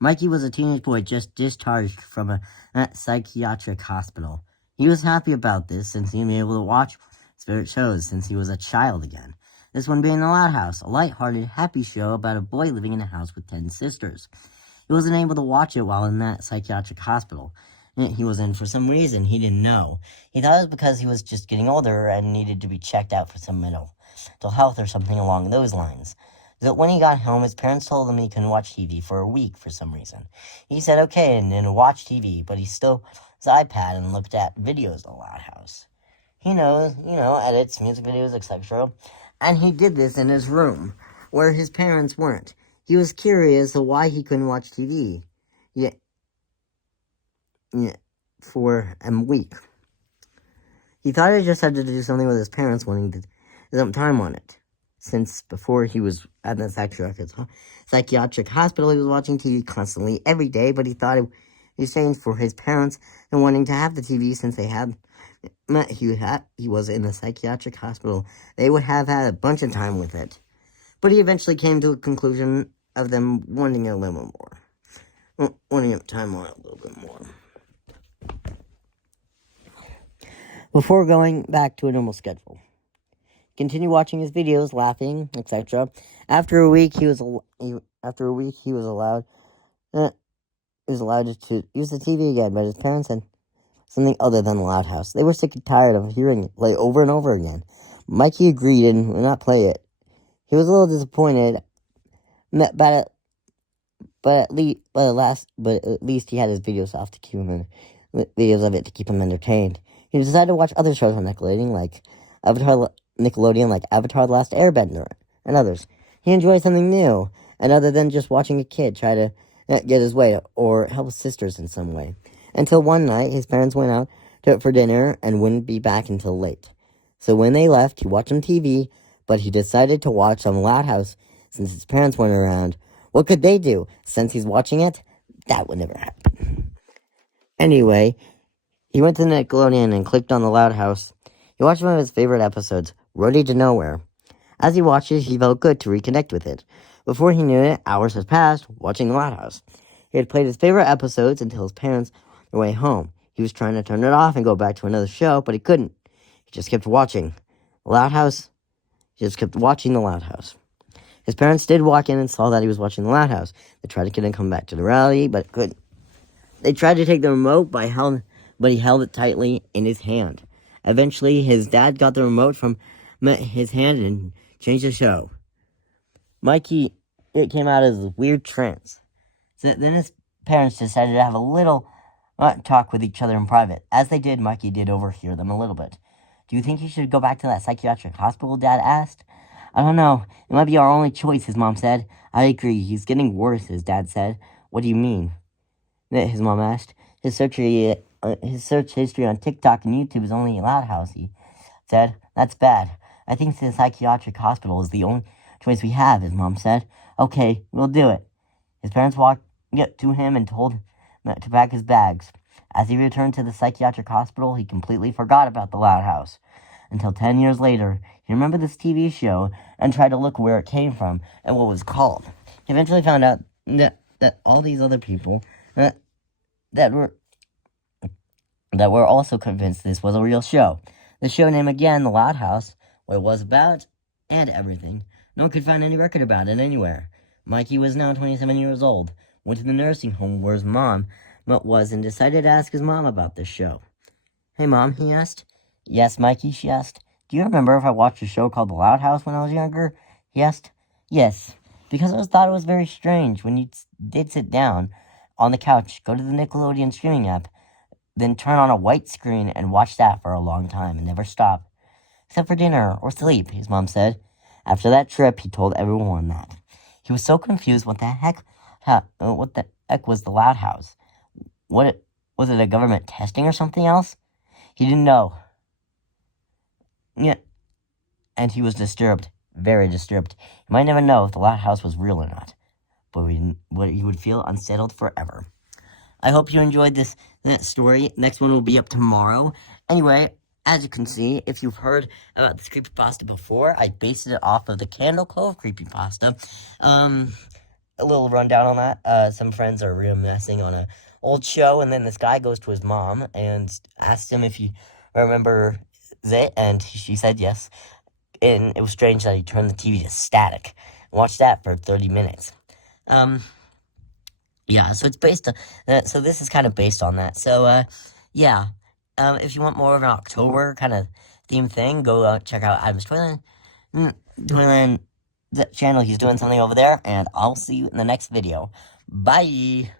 Mikey was a teenage boy just discharged from a psychiatric hospital. He was happy about this since he'd be able to watch his favorite shows since he was a child again. This one being The Loud House, a light-hearted, happy show about a boy living in a house with 10 sisters. He wasn't able to watch it while in that psychiatric hospital he was in for some reason he didn't know. He thought it was because he was just getting older and needed to be checked out for some mental health or something along those lines. So when he got home, his parents told him he couldn't watch TV for a week for some reason. He said okay and then watched TV, but he still his iPad and looked at videos of the Loud House. He knows, edits, music videos, etc. And he did this in his room, where his parents weren't. He was curious of why he couldn't watch TV for a week. He thought he just had to do something with his parents wanting to spend time on it. Since before he was at the psychiatric hospital, he was watching TV constantly every day, but he thought it was strange for his parents and wanting to have the TV since he was in a psychiatric hospital. They would have had a bunch of time with it. But he eventually came to a conclusion of them wanting a little more. Wanting time on it a little bit more. Before going back to a normal schedule. Continue watching his videos, laughing, etc. After a week, he was allowed to use the TV again, but his parents said something other than the Loud House. They were sick and tired of hearing it play over and over again. Mikey agreed and would not play it. He was a little disappointed, but at least he had his videos off to keep him videos of it to keep him entertained. He decided to watch other shows on Nickelodeon, like Avatar: The Last Airbender, and others. He enjoyed something new, and other than just watching a kid try to get his way or help his sisters in some way. Until one night, his parents went out for dinner and wouldn't be back until late. So when they left, he watched some TV, but he decided to watch on Loud House since his parents weren't around. What could they do? Since he's watching it, that would never happen. Anyway, he went to Nickelodeon and clicked on the Loud House. He watched one of his favorite episodes, Roadie to Nowhere. As he watched it, he felt good to reconnect with it. Before he knew it, hours had passed watching the Loud House. He had played his favorite episodes until his parents were way home. He was trying to turn it off and go back to another show, but he couldn't. He just kept watching the Loud House. He just kept watching the Loud House. His parents did walk in and saw that he was watching the Loud House. They tried to get him to come back to the rally, but couldn't. They tried to take the remote, but he held it tightly in his hand. Eventually, his dad got the remote from his hand and changed the show. Mikey, it came out as a weird trance. So then his parents decided to have a little talk with each other in private. As they did, Mikey did overhear them a little bit. Do you think he should go back to that psychiatric hospital? Dad asked. I don't know. It might be our only choice, his mom said. I agree. He's getting worse, his dad said. What do you mean? His mom asked. His search history on TikTok and YouTube is only Loud House, he said. That's bad. I think the psychiatric hospital is the only choice we have, his mom said. Okay, we'll do it. His parents walked to him and told him to pack his bags. As he returned to the psychiatric hospital, he completely forgot about the Loud House. Until 10 years later, he remembered this TV show and tried to look where it came from and what it was called. He eventually found out that all these other people that were also convinced this was a real show. The show name again, The Loud House, what it was about, and everything. No one could find any record about it anywhere. Mikey was now 27 years old, went to the nursing home where his mom was and decided to ask his mom about this show. Hey Mom, he asked. Yes, Mikey, she asked. Do you remember if I watched a show called The Loud House when I was younger? He asked. Yes, because I thought it was very strange when you did sit down on the couch, go to the Nickelodeon streaming app, then turn on a white screen and watch that for a long time and never stop. Except for dinner or sleep, his mom said. After that trip, he told everyone that. He was so confused what the heck was the Loud House? Was it a government testing or something else? He didn't know. Yeah, and he was disturbed, very disturbed. He might never know if the Loud House was real or not, but he would feel unsettled forever. I hope you enjoyed that story. Next one will be up tomorrow. Anyway, as you can see, if you've heard about this creepypasta before, I based it off of the Candle Cove creepypasta. a little rundown on that. Some friends are reminiscing on a old show, and then this guy goes to his mom and asks him if he remembers it, and she said yes. And it was strange that he turned the TV to static. Watched that for 30 minutes. Um, yeah, so it's based on that. So this is kind of based on that. So, yeah. If you want more of an October kind of theme thing, go check out Adam's Toyland the channel. He's doing something over there, and I'll see you in the next video. Bye.